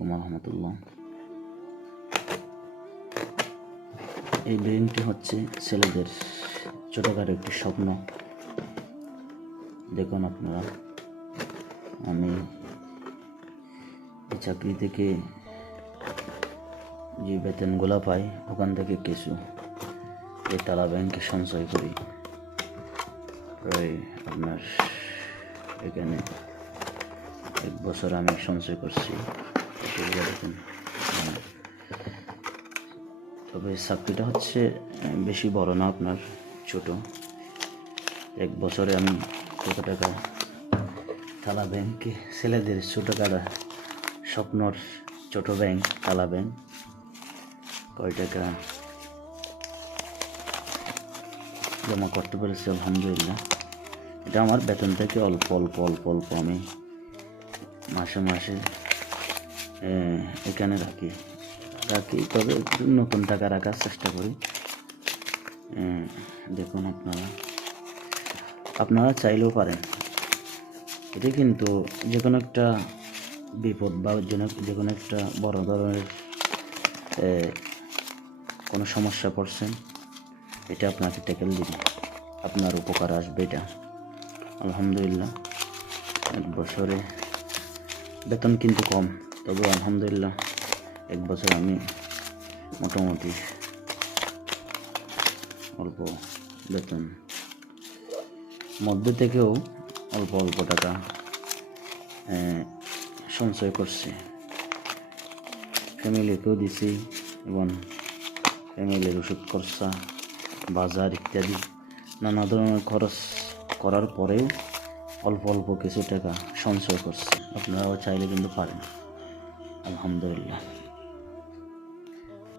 রহমতুল্লাহ। এই ব্যাংকটি হচ্ছে ছেলেদের ছোটোখাটো একটি স্বপ্ন। দেখুন আপনারা, আমি এই চাকরি থেকে যে বেতনগুলো পাই, ওখান থেকে কিছু এই তারা ব্যাংকে সঞ্চয় করি। প্রায় আপনার এখানে এক বছর আমি সঞ্চয় করছি। তবে চাকরিটা হচ্ছে বেশি বড় না আপনার, ছোট। এক বছরে আমি কত টাকা তালা ব্যাংকে ছেলেদের ছোটো টাকা স্বপ্নর ছোট ব্যাংক তালা ব্যাংক, কয় টাকা জমা করতে পেরেছি, আলহামদুলিল্লাহ। এটা আমার বেতন থেকে অল্প অল্প অল্প অল্প আমি মাসে মাসে এখানে রাখি। রাখি তবে একটু নতুন টাকা রাখার চেষ্টা করি। এ, দেখুন আপনারা। আপনারা চাইলেও পারেন। এটা কিন্তু যে কোনো একটা বিপদ বা যে কোনো একটা বড় ধরনের কোনো সমস্যা পড়ছেন এটা আপনাকে ট্যাকেল দিবে। আপনার উপকার আসবে এটা। আলহামদুলিল্লাহ এক বছরে বেতন কিন্তু কম। তবে আলহামদুলিল্লাহ, এক বছর আমি মোটামুটি অল্প বেতন। মধ্যে থেকেও অল্প অল্প টাকা সঞ্চয় করছি। ফ্যামিলিকেও দিছি, এবং ফ্যামিলির ওষুধ খরচা, বাজার ইত্যাদি, নানা ধরনের খরচ করার পরেও অল্প অল্প কিছু টাকা সঞ্চয় করছে। আপনারাও চাইলে কিন্তু পারেন। আলহামদুলিল্লাহ।